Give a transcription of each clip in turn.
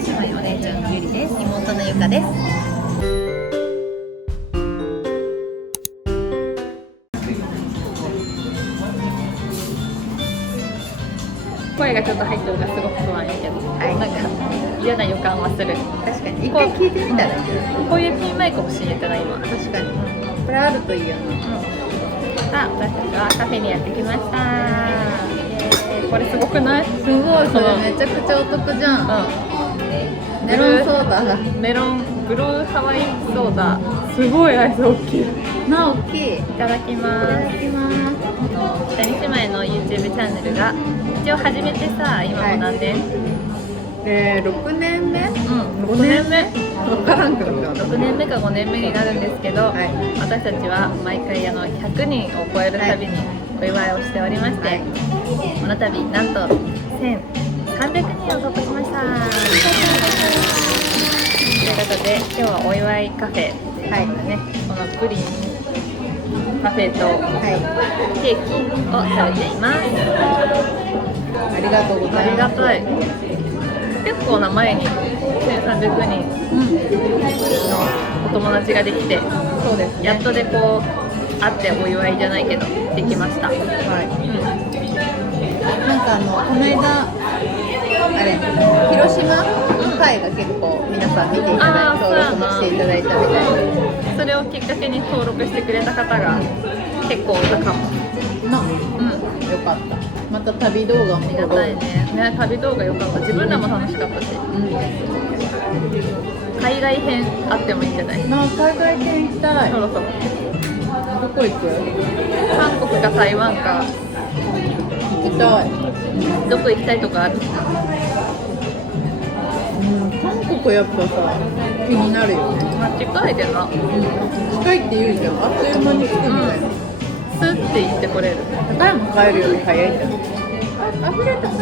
姉妹お姉ちゃんのゆりです。妹のゆかです。声がちょっと入ってるからすごく不安やけど、なんか嫌な予感はする。確かに一回聞いてみたらいいんじゃない？こういうピンマイク欲しいんやったら今。確かに、これあるといいよね。さあ、私たちはカフェにやってきました。これすごくない？すごい、それめちゃくちゃお得じゃん。メロンソーダ、メロンブルーハワイソーダ、すごいアイス大きい。大きい。いただきます。いただきます。二人姉妹の YouTube チャンネルが一応始めてさ、今も何年？6年目？6年目分からんけど6年目か5年目になるんですけど、私たちは毎回100人を超えるたびにお祝いをしておりまして、この度なんと1300人を突破しました。ということで今日はお祝いカフェ、このプリンパフェとケーキを食べています。ありがとうございます。ありがたい。結構な前に1300人のお友達ができて、そうですね、やっとでこう会ってお祝いじゃないけどできました。なんかこの間あれ広島の会が結構皆さん見ていただいて、登録もしていただいたみたいで、それをきっかけに登録してくれた方が結構いたかもよかった。また旅動画もありがたいね。旅動画よかった。自分らも楽しかったし、海外編あってもいいんじゃない？海外編行きたい。そろそろどこ行く？韓国か台湾か。行きたい。どこ行きたいとかある？韓国やっぱさ、気になるよね。近いでな。近いって言うじゃん。あっという間に着くみたいな。スッて行ってこれる。高山帰るより早いじゃん。溢れた。そう、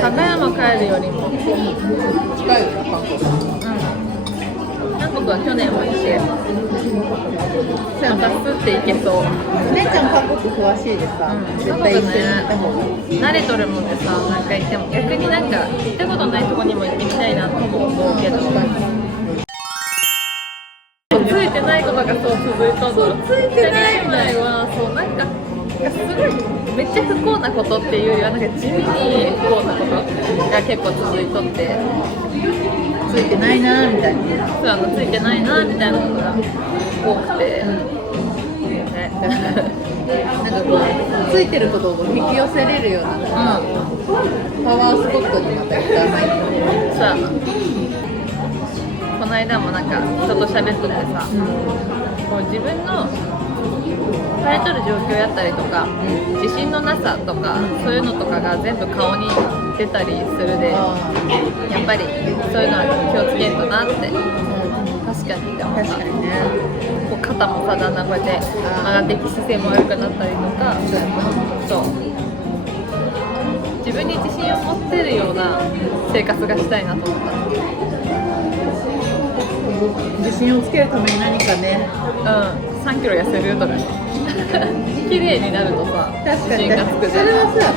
高山帰るよりも近いよな、韓国。韓国は去年も行って、またスッて行けそう。お姉ちゃん韓国詳しいでさ、絶対一緒に行った方がいい。慣れとるもんでさ、何回行っても逆になんか行ったことないとこにも行ってみたいなとも思うけど、ついてないことがそう続いとんの。ついてない2人姉妹はそうなんかすごいめっちゃ不幸なことっていうよりはなんか地味に不幸なことが結構続いとって、ついてないなみたいな。そうついてないなみたいなことが多くて、なんかこうついてることを引き寄せれるような、パワースポットにまた行かないと。さあ、この間もなんか人と喋っとってさ、こう自分の置かれとる状況やったりとか、自信のなさとか、そういうのとかが全部顔に出たりするで、やっぱりそういうのは気をつけんとなって、確かにって思った。確かにね。こう肩もさだんだんこうやって上がってきて姿勢も悪くなったりとか、そう自分に自信を持ってるような生活がしたいなと思った。自信をつけるために何かね、3キロ痩せるとかね綺麗になるとさ、自信がつくじゃん。それはさ、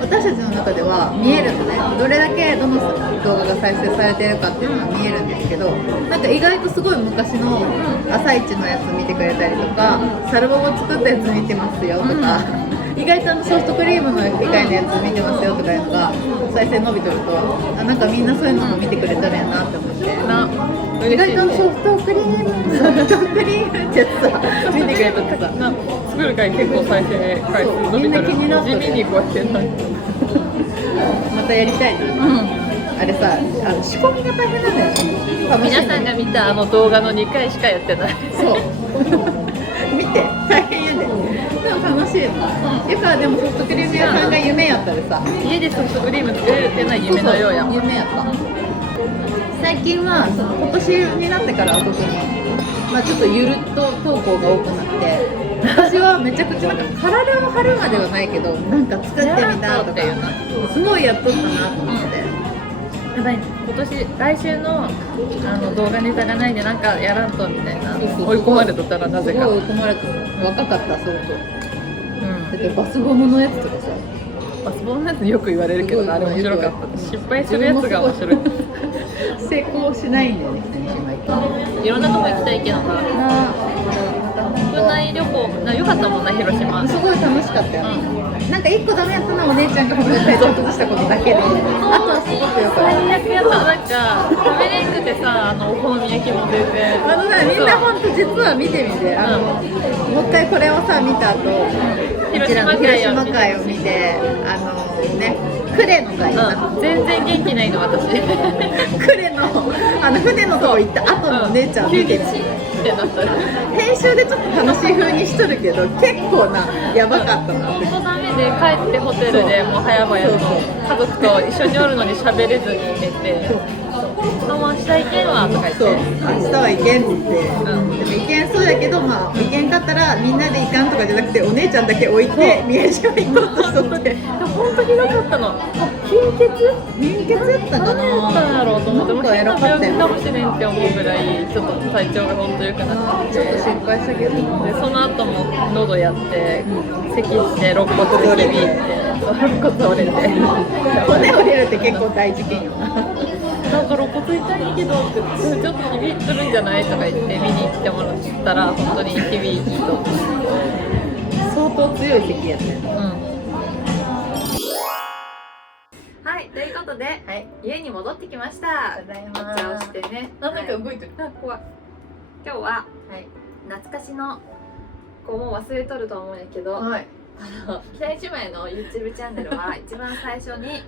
私たちの中では見えるのね。どれだけどの動画が再生されてるかっていうのが見えるんですけど、なんか意外とすごい昔の朝一のやつ見てくれたりとか、サルボボ作ったやつ見てますよとか、意外とソフトクリームの以外のやつ見てますよとかいうのが再生伸びてると、なんかみんなそういうのも見てくれたらやなって思って、意外とソフトクリームってやつさ見てくれたってさ、作る回結構再生回数伸びてる。みんな気になってる。地味にこうやってまたやりたいな。あれさ、仕込みが大変なんだよね。皆さんが見た動画の2回しかやってない。そう見て、大変やで。でも楽しいよ。ゆかはでもソフトクリーム屋さんが夢やったでさ、家でソフトクリーム作れるっていうのは夢のようやん。夢やった。最近は今年になってからは特に、ちょっとゆるっと投稿が多くなって、私はめちゃくちゃなんか体を張るまではないけど、なんか作ってみたとかすごいやっとったなと思って。やばい、来週の動画ネタがないでなんかやらんとみたいな追い込まれとったら、なぜかすごい追い込まれて、若かったそうと。だってバスボムのやつとかさ、パスボのやつよく言われるけどな、あれ面白かった。失敗するやつが面白い。成功しないんだよね、北に島行って。いろんなとこ行きたいけどな。国内旅行良かったもんな、広島。すごい楽しかったよ、なんか1個ダメやったのはお姉ちゃんが本当に体調崩したことだけで、あとはすごく良かった。最悪やった。なんか食べれんくてさ、お好み焼きも全然。みんな本当実は見てみて、もう一回これをさ見た後、広島会を見て、クレの会、全然元気ないの私。クレの船のとこ行った後のお姉ちゃんを見てみて。編集でちょっと楽しい風にしとるけど結構なやばかったな。本当ダメで帰ってホテルでもう早々と家族と一緒におるのに喋れずに寝て「そのまま明日行けんわ」とか言って「明日は行けん」って言って、でも行けんそうやけど、まあ行けんかったらみんなで行かんとかじゃなくてお姉ちゃんだけ置いて宮島行こうとしとって、本当ひどかったの。貧血やったかな。何やったんやろうと思って、もう変な病気かもしれんって思うぐらいちょっと体調が本当良くなってちょっと心配したけど、でその後も喉やって咳して肋骨響いて肋骨折れて骨折れるって結構大事件よな。なんか肋骨痛いけどってちょっと響いてるんじゃないとか言って見に行ってもらったら本当に響いて相当強い咳やったよ。はい、ということで、家に戻ってきました。ただいお茶をしてね。なんか動いてる。怖い。今日は懐かしの子も忘れとると思うんやけど、北井姉妹の YouTube チャンネルは一番最初に、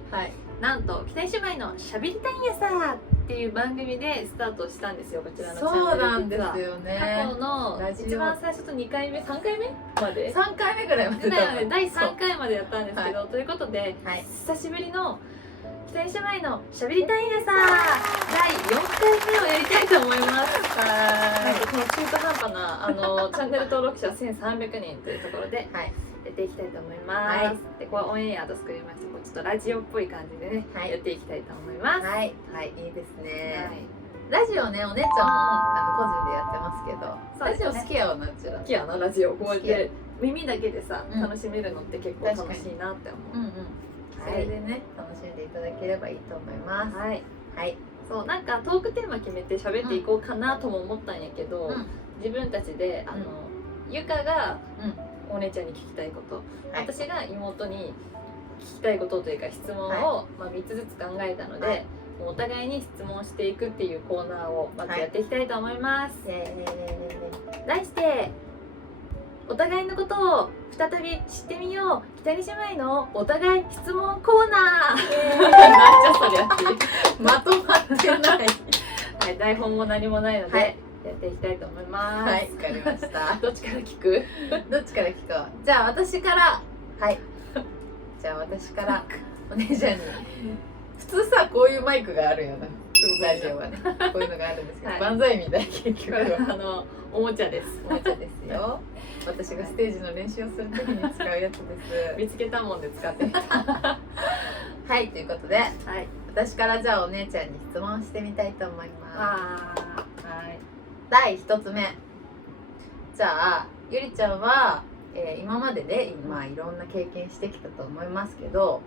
なんと北井姉妹のしゃべりたいんやさっていう番組でスタートしたんですよ、こちらのチャンネル。そうなんですよね。過去の一番最初と2回目、3回目まで3回目ぐらいまで第3回までやったんですけど、ということで、久しぶりの北井姉妹のしゃべりたいんやさ第4回目をやりたいと思います。この中途半端なチャンネル登録者1300人というところでやっていきたいと思います。でこれオンエアと作りまして、ちょっとラジオっぽい感じでね、やっていきたいと思います。はい、いいですね。ラジオね、お姉ちゃんも個人でやってますけど、ラジオ好きやわな、うちら。好きやな、ラジオ。こうやって耳だけでさ、楽しめるのって結構楽しいなって思う。それでね、楽しんでいただければいいと思います。そう、なんかトークテーマ決めて喋っていこうかなとも思ったんやけど、自分たちでゆかがお姉ちゃんに聞きたいこと、私が妹に聞きたいことというか質問を3つずつ考えたので、お互いに質問していくっていうコーナーをまずやっていきたいと思います。題してお互いのことを再び知ってみよう、北に姉妹のお互い質問コーナー。なんじゃそりゃってまとまってない台本も何もないので、やっていきたいと思います。わかりました。どっちから聞く？どっちから聞こう。じゃあ私から。じゃあ私からお姉ちゃんに。普通さ、こういうマイクがあるよな、ラジオはね。こういうのがあるんですけど、万歳みたいな、結局はおもちゃです。おもちゃですよ。私がステージの練習をするときに使うやつです。見つけたもんで使ってみた。はい、ということで、私からじゃあお姉ちゃんに質問してみたいと思います。第1つ目。じゃあゆりちゃんは、今まででいろんな経験してきたと思いますけど、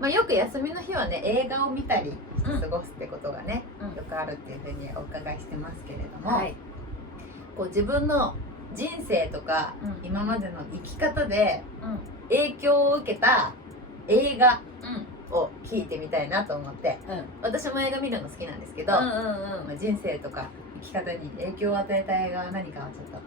よく休みの日はね、映画を見たりして過ごすってことがね、よくあるっていうふうにお伺いしてますけれども、こう自分の人生とか、今までの生き方で影響を受けた映画を聞いてみたいなと思って、私も映画見るの好きなんですけど、人生とか生き方に影響を与えた映画は何かをちょっと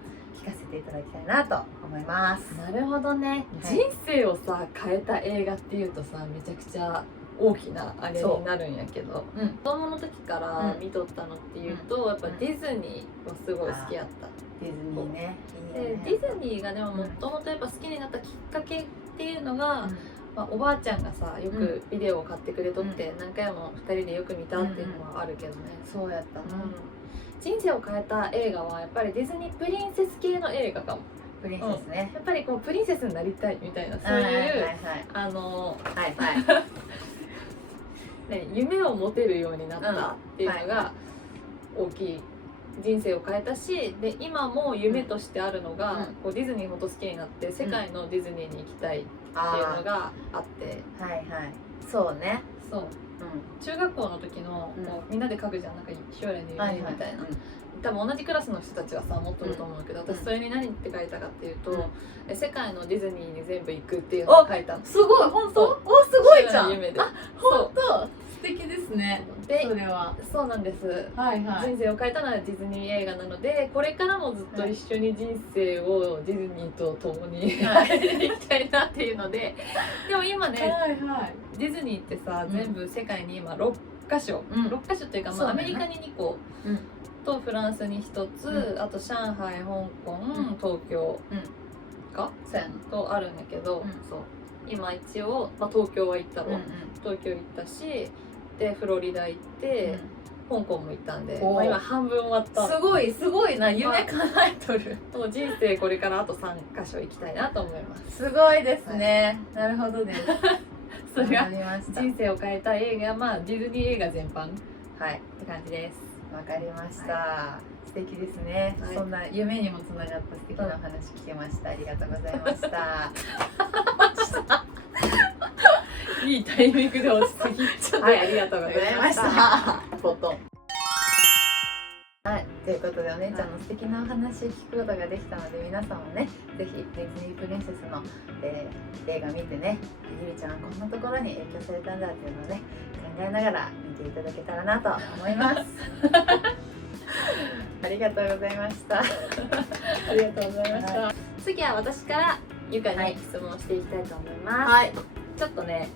聞かせていただきたいなと思います。なるほどね。人生をさ変えた映画っていうとさ、めちゃくちゃ大きなあれになるんやけど、子供の時から見とったのっていうと、やっぱディズニーはすごい好きやった。ディズニーね。でディズニーがでももともとやっぱ好きになったきっかけっていうのが、おばあちゃんがさよくビデオを買ってくれとって、何回も2人でよく見たっていうのはあるけどね。そうやったな。人生を変えた映画はやっぱりディズニープリンセス系の映画かも。プリンセスね。やっぱりこうプリンセスになりたいみたいな、そういう夢を持てるようになったっていうのが大きい人生を変えたし、で今も夢としてあるのが、うんこうディズニーほんと好きになって世界のディズニーに行きたいっていうのがあって、はいはい、そうね、そう中学校の時の、うんこうみんなで書くじゃん、なんか将来の夢みたいな、多分同じクラスの人たちはさ持ってると思うけど、私それに何って書いたかっていうと、世界のディズニーに全部行くっていうのを書いたの。すごい、本当、そうお、すごいじゃん。将来の夢で。あ、本当、素敵ですね。でそれは。そうなんです。はいは人生を変えたのはディズニー映画なので、これからもずっと一緒に人生をディズニーと共にはい歩いていきたいなっていうので、でも今ね、はいはい。ディズニーってさ、うん全部世界に今6カ所、うん6カ所っていうか、まあ、アそうだねメリカに2個うんとフランスに1つ、うんあと上海、香港、ん東京か、そうやな。とあるんだけど、うんそう今一応、まあ、東京は行ったの、うん東京行ったし、でフロリダ行って、香港も行ったんで、おーまあ、今半分終わったすごい、すごいな、夢叶えとる。もう人生これからあと3カ所行きたいなと思います。すごいですね。なるほどです。それがわかりました。人生を変えた映画、まあディズニー映画全般っはい、て感じです。わかりました。素敵ですね。はいそんな夢にもつながった素敵なお話聞けました。ありがとうございました。いいタイミングで落ち着き、ちょっと、はいありがとうございました。ポトン。はい、ということでお姉ちゃんの素敵なお話聞くことができたので、皆さんもね、ぜひディズニープリンセスの、映画見てね、ゆりちゃんはこんなところに影響されたんだっていうのをね、考えながら見ていただけたらなと思います。ありがとうございました。ありがとうございました。は次は私からゆかはいに質問していきたいと思います。はい、ちょっとね、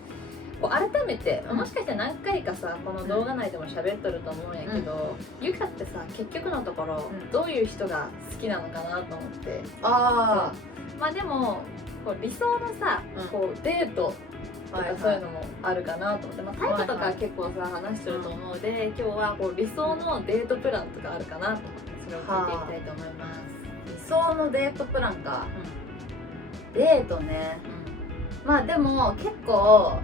こう改めて、うんもしかしたら何回かさこの動画内でも喋っとると思うんやけど、ゆかってさ結局のところ、うんどういう人が好きなのかなと思って、あまあでもこう理想のさ、うんこうデートとはいはいかそういうのもあるかなと思って、まあ、タイプとかはいははい結構さ話してると思うので、今日はこう理想のデートプランとかあるかなと思ってそれを聞いていきたいと思います。理想のデートプランか。デートね。まあでも結構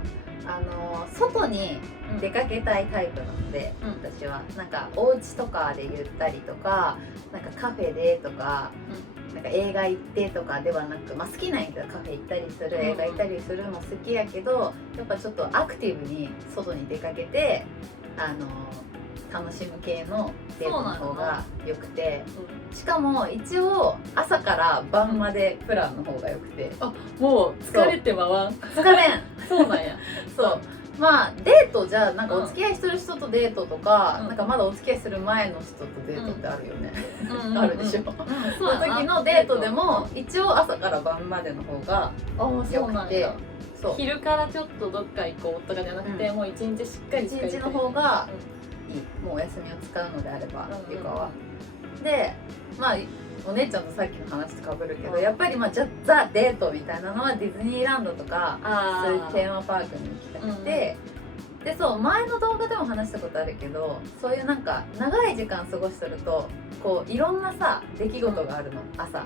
外に出かけたいタイプなので、うん私はなんかお家とかでゆったりとか、なんかカフェでとか、なんか映画行ってとかではなく、まあ、好きなんやけどカフェ行ったりする、映画行ったりするのも好きやけど、やっぱちょっとアクティブに外に出かけて楽しむ系のデートの方が良くて、しかも一応朝から晩までプランの方が良くて、もう疲れてまわん。疲れん。そうなんや。そう、まあデートじゃあなんかお付き合いしてる人とデートとか、うんなんかまだお付き合いする前の人とデートってあるよね、あるでしょ、そうその時のデートでも一応朝から晩までの方がああそ良くてうなんや。、そう昼からちょっとどっか行こうとかじゃなくて、うんもう一日しっかり一日の方がいい、もうお休みを使うのであれば、ゆかは。でまあお姉ちゃんとさっきの話とかぶるけど、やっぱりまあザ・デートみたいなのはディズニーランドとかあそういうテーマパークに行きたくて、でそう前の動画でも話したことあるけど、そういうなんか長い時間過ごしてるとこういろんなさ出来事があるの。朝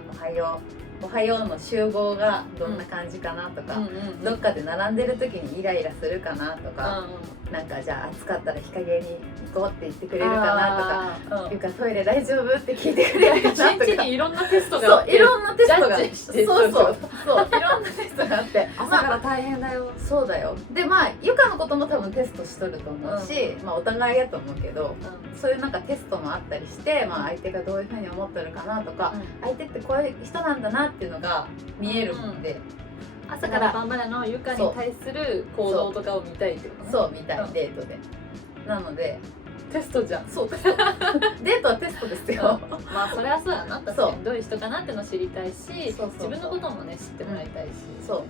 おはようの集合がどんな感じかなとか、どっかで並んでる時にイライラするかなとか、なんかじゃあ暑かったら日陰に行こうって言ってくれるかなとか、とかいうかトイレ大丈夫って聞いてくれるかなとか、一日にいろんなテストがそうあっていろんなテストがジャッジしてそういろんなテストがあって朝から大変だよ。そうだよ。でまあゆかのことも多分テストしとると思うし、まあお互いやと思うけど、そういうなんかテストもあったりして、まあ相手がどういうふうに思ってるかなとか、相手ってこういう人なんだなっていうのが見えるもんで、朝から晩までのゆかに対する行動とかを見たいってことね。そうみたい、デートで。なのでテストじゃん。そうテストデートはテストですよ。まあそれはそうやな。確かにどういう人かなってのを知りたいし、そう自分のこともね知ってもらいたいし。そ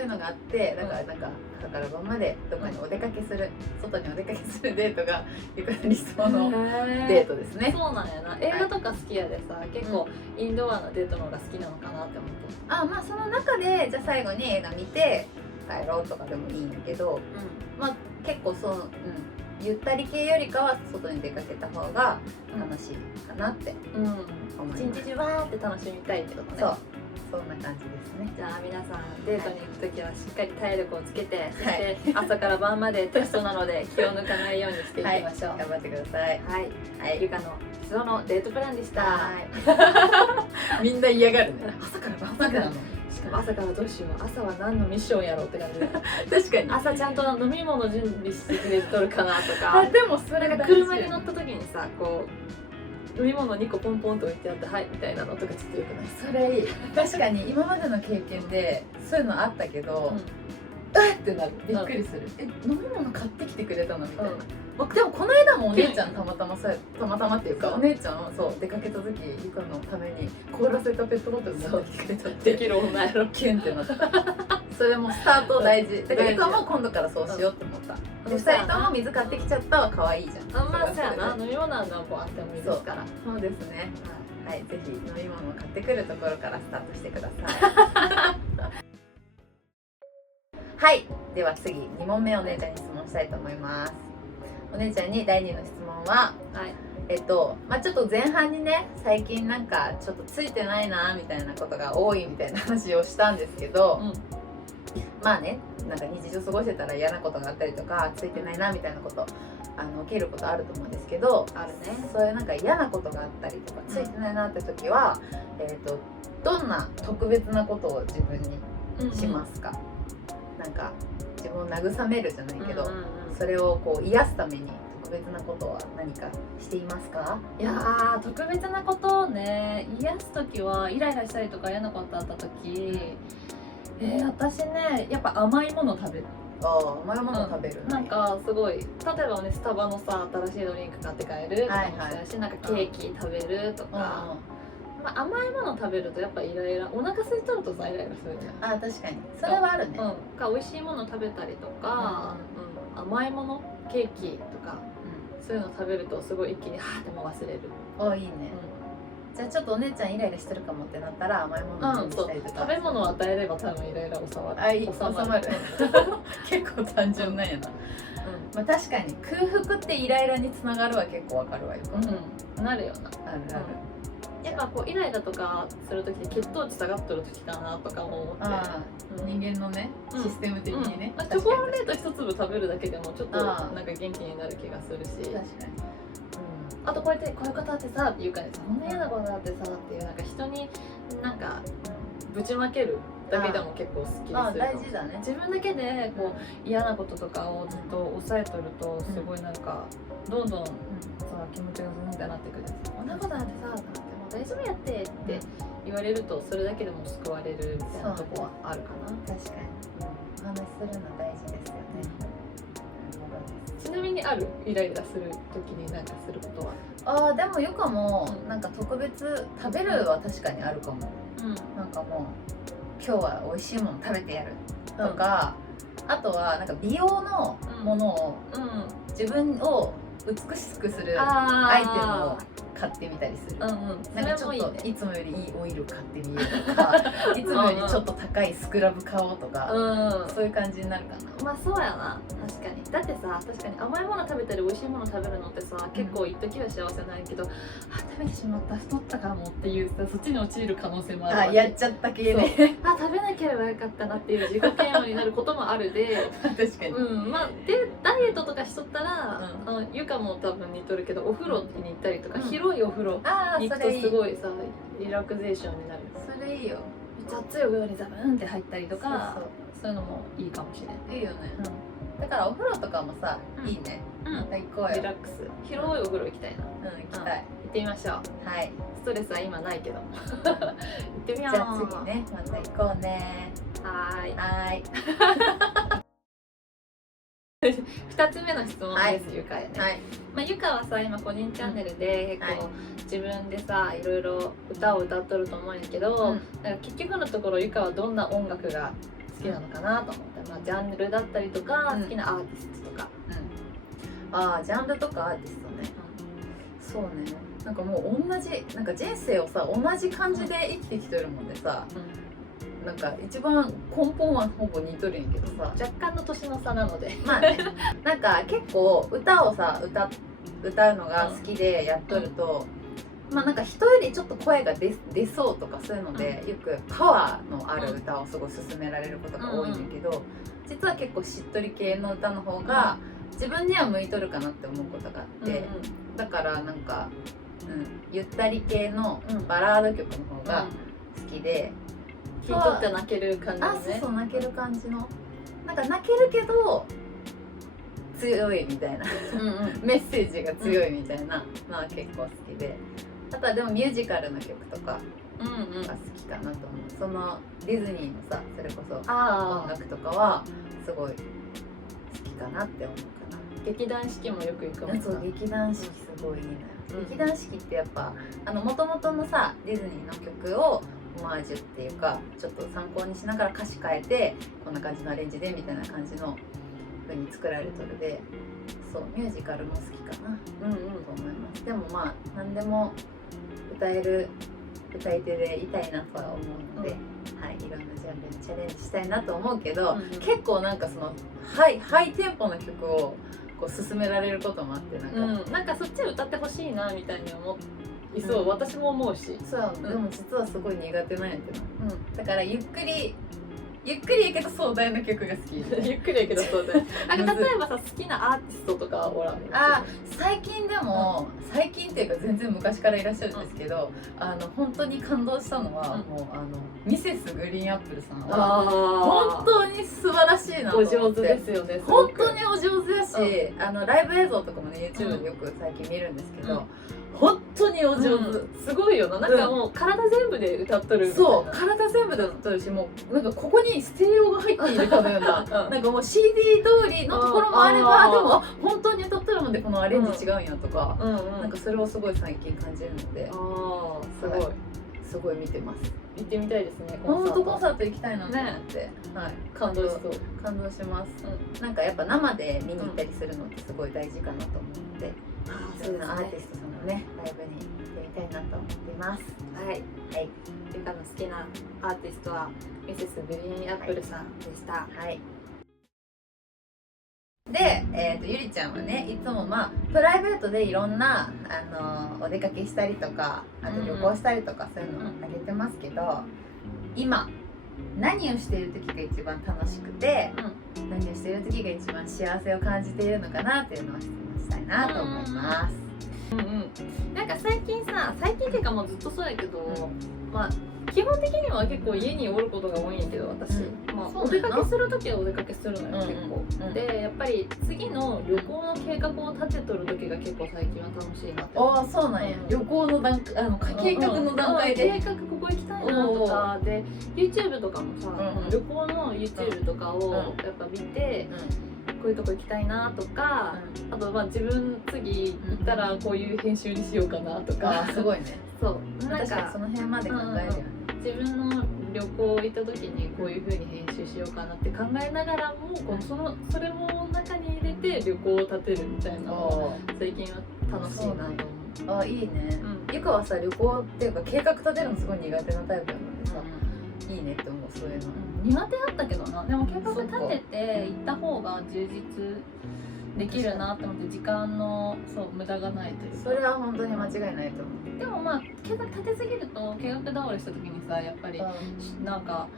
ういうのがあって、だからなんか朝から晩までどこにお出かけする、外にお出かけするデートがゆかの理想のデートですね。そうなんやな。映画とか好きやでさ、結構インドアのデートの方が好きなのかなって思って。あ、まあその中でじゃあ最後に映画見て帰ろうとかでもいいんだけど、まあ結構ゆったり系よりかは外に出かけた方が楽しいかなって思います。一日中わーって楽しみたいってことね。そうそんな感じですね。じゃあ皆さんデートに行くときはしっかり体力をつけて、そして朝から晩までテストなので気を抜かないようにしていきましょう。頑張ってください。はい、ゆかの質問のデートプランでした。みんな嫌がるね。朝から晩までなの。しかも朝からどうしよう、朝は何のミッションやろうって感じで確かに朝ちゃんと飲み物準備してくれとるかなとかでもそれが車に乗った時にさ、こう飲み物2個ポンポンと置いてあってはいみたいなのとかちょっとよくない？それいい。確かに今までの経験でそういうのあったけど、ってなる。びっくりする。飲み物買ってきてくれたのみたいな。でもこの間もお姉ちゃんたまたまっていうか、お姉ちゃんそう出かけた時ゆかのために凍らせたペットボトル持ってきてくれたって。できる女やろ。キュンってなった。それもスタート大事。だからゆかも今度からそうしようって思った。で2人とも水買ってきちゃったは可愛いじゃん。まあそうやな、飲み物は何本あってもいいですから。そうですね。はい、ぜひ飲み物を買ってくるところからスタートしてください。はい、では次2問目お姉ちゃんに質問したいと思います。お姉ちゃんに第2の質問は、ちょっと前半にね、最近なんかちょっとついてないなみたいなことが多いみたいな話をしたんですけど、まあね、なんか日常過ごしてたら嫌なことがあったりとかついてないなみたいなこと起きることあると思うんですけど、あるね。そういうなんか嫌なことがあったりとかついてないなって時は、どんな特別なことを自分にしますか？なんか自分を慰めるじゃないけど、それをこう癒すために特別なことは何かしていますか？いやー、特別なことをね、癒す時はイライラしたりとか嫌なことあった時、私ね、やっぱ甘いもの食べる。甘いもの食べる、なんかすごい、例えばね、スタバのさ、新しいドリンク買って帰るとかもそうやし、なんかケーキ食べるとか、甘いもの食べるとやっぱイライラ、お腹空いとるとさイライラするじゃん。確かにそれはあるね。美味しいもの食べたりとか、甘いもの、ケーキとか、そういうの食べるとすごい一気にはーっても忘れる。いいね。じゃあちょっとお姉ちゃんイライラしてるかもってなったら甘いものにしたりとか、食べ物を与えれば多分イライラ収まる。収まる。結構単純なんやな。確かに空腹ってイライラにつながるは結構わかるわよ。なるよな。あるある。やっぱこうイライラとかするときで血糖値下がっとるときかなとか思って、人間のねシステム的にね、チョコレート一粒食べるだけでもちょっとなんか元気になる気がするし、確かに。あとこういうことあってさっていうかね、こんな嫌なことあってさっていうなんか人になんかぶちまけるだけでも結構好きでする。大事だね。自分だけでこう嫌なこととかをずっと抑えとるとすごいなんかどんどんさ気持ちがズンってなってくる。こんなことあってさってもう大丈夫やってって言われるとそれだけでも救われるみたいなとこはあるかな。確かに。お話しするの大事ですよね。ちなみにあるイライラする時に何かすることは？でもゆかもなんか特別食べるは確かにあるかも。なんかもう今日は美味しいもの食べてやるとか、あとはなんか美容のものを、自分を美しくするアイテムを買ってみたりする。なんかちょっといつもよりいいオイル買ってみようとかいつもよりちょっと高いスクラブ買おうとか、そういう感じになるかな。まあそうやな、確かに。だってさ、確かに甘いもの食べたり美味しいもの食べるのってさ、結構一時は幸せないけど、食べてしまった、太ったかもっていうさ、そっちに陥る可能性もある。やっちゃった系ね。食べなければよかったなっていう自己嫌悪になることもあるで確かに。まあでダイエットとかしとったら、ゆかも多分似とるけど、お風呂に行ったりとか、広いお風呂に行くとすごいさ、リラクゼーションになる。それいいよ。めっちゃ熱いお風呂にザブンって入ったりとか、そういうのもいいかもしれない。いいよね。だからお風呂とかもさ、いいね。最高よ。リラックス。広いお風呂行きたいな。行きたい。行ってみましょう。はい。ストレスは今ないけど。行ってみよう。じゃあ次ね、また行こうね。はい。2つ目の質問です、ゆかへね。ゆかはさ、今個人チャンネルで結構自分でさ、いろいろ歌を歌っとると思うんやけど、結局のところゆかはどんな音楽が好きなのかなと思って、ジャンルだったりとか、好きなアーティストとか。ジャンルとかアーティストね。そうね。なんかもう同じ、なんか人生をさ、同じ感じで生きてきてるもんでさ、なんか一番根本はほぼ似とるんやけどさ、若干の年の差なのでまあね、なんか結構歌をさ歌うのが好きでやっとると、まあなんか人よりちょっと声が出そうとかそういうので、よくパワーのある歌をすごい勧められることが多いんだけど、実は結構しっとり系の歌の方が自分には向いとるかなって思うことがあって、だからなんか、ゆったり系のバラード曲の方が好きで、聴いとって泣ける感じのね。そう泣ける感じの、なんか泣けるけど強いみたいなメッセージが強いみたいなのは結構好きで、あとはでもミュージカルの曲とかが好きかなと思う。そのディズニーのさ、それこそ音楽とかはすごい好きかなって思うかな。劇団四季もよく行くもんな。そう、劇団四季すごいいいのよ。劇団四季ってやっぱもともとのさディズニーの曲をオマージュっていうか、ちょっと参考にしながら歌詞変えてこんな感じのアレンジでみたいな感じの風に作られとるで、そうミュージカルも好きかなと思います。でもまあ何でも歌える歌い手でいたいなとは思うので、はい、いろんなジャンルにチャレンジしたいなと思うけど、結構なんかそのハイテンポの曲をこう勧められることもあって、なんかそっちを歌ってほしいなみたいに思いそう、私も思うし。そう、でも実はすごい苦手なんやけど、だからゆっくりやけど壮大な曲が好き。ゆっくりやけど壮大。なんか例えばさ、好きなアーティストとかおらんの？最近でも、最近っていうか全然昔からいらっしゃるんですけど、本当に感動したのは、もうミセスグリーンアップルさんは本当に素晴らしいなと思って。お上手ですよね。本当にお上手やし、ライブ映像とかもね YouTube でよく最近見るんですけど、本当にお上手、すごいよな。なんかもう体全部で歌っとるみたいな。そう、体全部で歌っとるし、もうなんかここにステレオが入っているかのようななんかもう CD 通りのところもあれば、でも本当に歌っとるのでこのアレンジ違うんやとか、なんかそれをすごい最近感じるので、すごい見てます。行ってみたいですね。本当コンサート行きたいなと思って、感動します。なんかやっぱ生で見に行ったりするのってすごい大事かなと思うので、そういうのアーティストさんのねライブに行ってみたいなと思っています。ゆかの好きなアーティストはミセスグリーンアップルさんでした。で、ゆりちゃんはね、いつもプライベートでいろんなお出かけしたりとか、あと旅行したりとかそういうのあげてますけど、今何をしている時が一番楽しくて、何をしている時が一番幸せを感じているのかなっていうのを質問したいなと思います。なんか最近っていうかもうずっとそうやけど、基本的には結構家におることが多いんやけど、私、お出かけする時はお出かけするのよ、結構。でやっぱり次の旅行の計画を立てとる時が結構最近は楽しいなって。そうなんや。旅行の計画の段階で計画ここ行きたいなとかで、 YouTube とかもさ、旅行の YouTube とかをやっぱ見て、こういうとこ行きたいなとか、あと自分次行ったらこういう編集にしようかなとか。すごいね。そうなんかその辺まで考えるよね。自分の旅行行った時にこういう風に編集しようかなって考えながらも、それも中に入れて旅行を立てるみたいなのを最近は楽しいなと思う。いいね。ゆかはさ、旅行っていうか計画立てるのすごい苦手なタイプなのでさ、いいねって思う。そういうの苦手だったけどな。でも計画立てて行った方が充実できるなって思って、時間の無駄がないというか。それは本当に間違いないと思う。でも計画立てすぎると計画倒れした時にさ、やっぱりなんか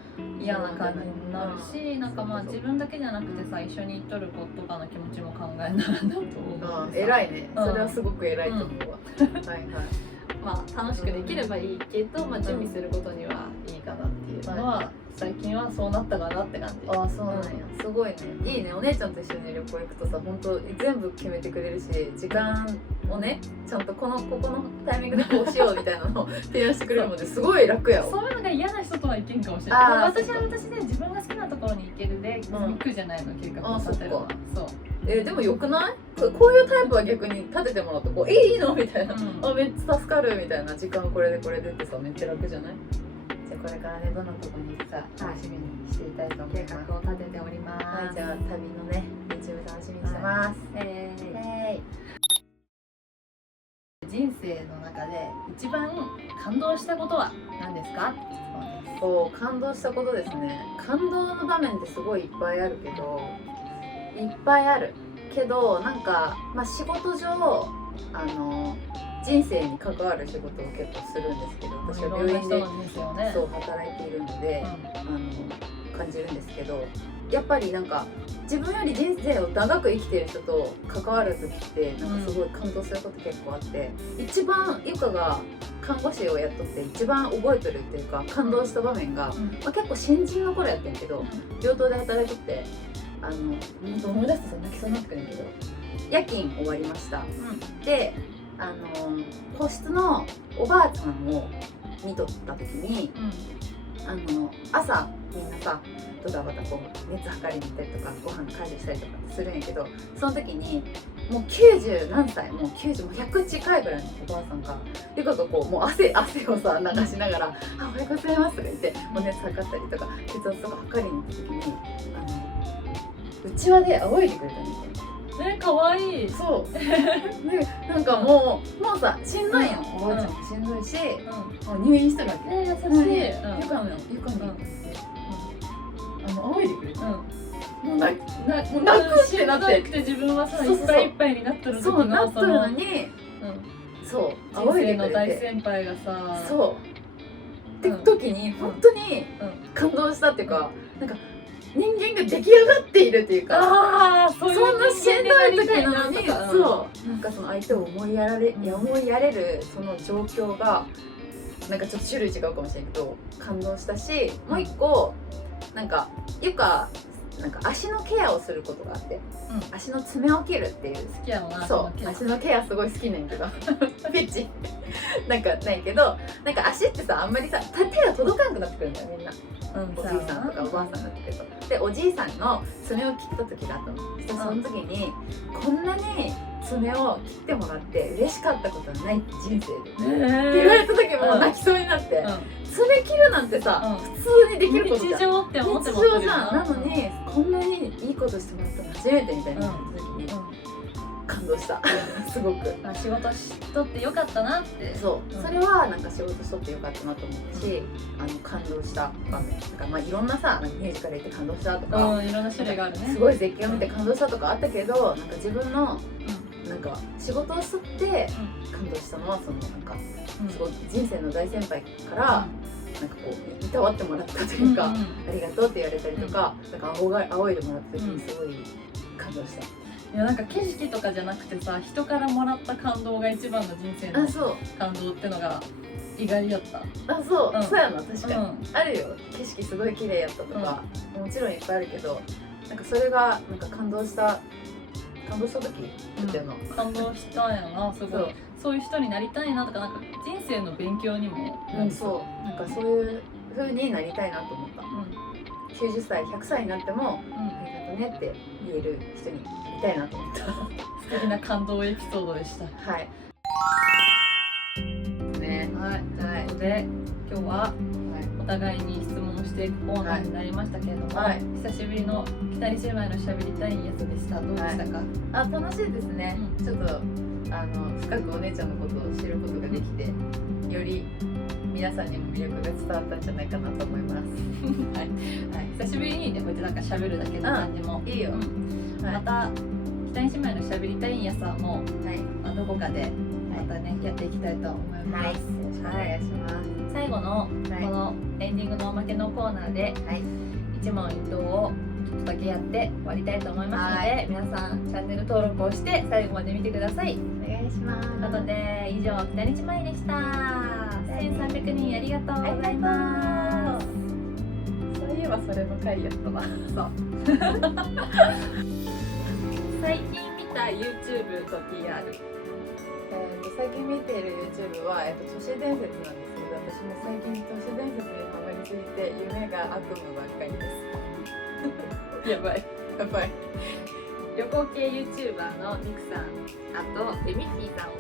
嫌な感じになるし、なんか自分だけじゃなくてさ、一緒に行っとる子とかの気持ちも考えながらと思う。偉いね。それはすごく偉いと思うわ。楽しくできればいいけど、準備することにはいいかなっていうのは最近はそうなったかなって感じ。そうなんや。すごいね。いいね。お姉ちゃんと一緒に旅行行くとさ、本当全部決めてくれるし、時間をね、ちゃんとここのタイミングでこうしようみたいなのを提案してくれるのですごい楽やわ。そういうのが嫌な人とはいけんかもしれない。私は私で自分が好きなところに行けるで、行くじゃないの、計画を立てるのは。でもよくない？こういうタイプは逆に立ててもらうといいのみたいな、めっちゃ助かるみたいな、時間これでってさ、めっちゃ楽じゃない？じゃあこれからね、どんなとこに行くか楽しみにしていたいと思います。計画を立てております。じゃあ旅のね YouTube 楽しみにしてます。人生の中で一番感動したことは何ですか？感動したことですね。感動の場面ってすごいいっぱいあるけど、なんか仕事上人生に関わる仕事を結構するんですけど、私は病院でそう働いているので、感じるんですけど、やっぱりなんか自分より人生を長く生きてる人と関わる時ってなんかすごい感動すること結構あって、一番ゆかが看護師をやっとって一番覚えてるっていうか感動した場面が、結構新人の頃やってんけど、病棟で働いとって思い出すと泣きそうになってくるんだけど、夜勤終わりました、で個室のおばあちゃんを見とった時に、朝みんなさドタバタこう熱測りに行ったりとかご飯介助したりとかするんやけど、その時にもう90何歳、もう90も100近いぐらいのおばあさんがゆかがこうもう汗をさ流しながら「あおはようございます」とか言ってもう熱測ったりとか血圧とか測りに行った時にうちわで仰いでくれたんですよ。かわいい。そうでなんかもうさしんどいよ、おばあちゃんもしんどいし、もう入院してるわけ。優しい。ゆかに仰いでくれた。もう泣くってなって、自分はさいっぱいいっぱいになってる時そうなっとるのに、そう仰いでくれて、人生の大先輩がさ、そうって時に本当に感動したっていうか、なんか人間が出来上がっているっていうか、そんなしんどい時なのに、そうなんかその相手を思いやれるその状況がなんかちょっと種類違うかもしれないけど感動したし、もう一個なんかゆかなんか足のケアをすることがあって、足の爪を切るっていう。好きやもんな。そう足のケアすごい好きなんやけどピッチなんかないけど、なんか足ってさあんまりさ手が届かなくなってくるんだよみんな。おじいさんとかおばあさんになってくると。でおじいさんの爪を切った時があったの。その時にこんなに爪を切ってもらって嬉しかったことはない人生でって言われた時も泣きそうになって、爪切るなんてさ普通にできることじゃん。日常って思ってます日常じゃん。なのにこんなにいいことしてもらったの初めてみたいな時に感動したすごく。仕事しとってよかったなって。そうそれはなんか仕事しとってよかったなと思ったし、感動した場面なんか、まあいろんなさミュージカル行って感動したとか、いろんな種類があるね。すごい絶景を見て感動したとかあったけど、なんか自分のなんか仕事をしとって感動したのはそのなんかすごい人生の大先輩からなんかこういたわってもらったというか、ありがとうって言われたりとか、なんか仰いでもらった時にすごい感動した。いやなんか景色とかじゃなくてさ、人からもらった感動が一番の人生の感動ってのが意外やった。そうやな、確かに、あるよ。景色すごい綺麗やったとか、もちろんいっぱいあるけど、なんかそれがなんか感動した時っていうの、感動したんやな。すごいそういう人になりたいなとか、なんか人生の勉強にもそうなんかそういう風になりたいなと思った。90歳100歳になってもありがとうねって言える人になりたいなと思った素敵な感動エピソードでした。はいね。ということで今日はお互いに質問していくコーナーになりましたけれども、久しぶりの北西姉妹のしゃべりたいやつでした。どうでしたか？楽しいですね。ちょっと深くお姉ちゃんのことを知ることができて、より皆さんにも魅力が伝わったんじゃないかなと思います久しぶりにねこうやってなんか喋るだけの感じもいいよ。また北西姉妹のしゃべりたいやさもどこかでまたねやっていきたいと思います。お願いします。最後のこのエンディングのおまけのコーナーで一問一答をちょっとだけやって終わりたいと思いますので、皆さんチャンネル登録をして最後まで見てください。お願いします。ということで以上北西姉妹でした。1300人ありがとうございます。そういえばそれの回やったな。そう最近見た YouTube と PR。最近見ている YouTube は、都市伝説なんですけど、私も最近都市伝説にハマりすぎて夢が悪夢ばっかりですやばいやばい。旅行系 YouTuber のミクさん、あとエミッキーさんを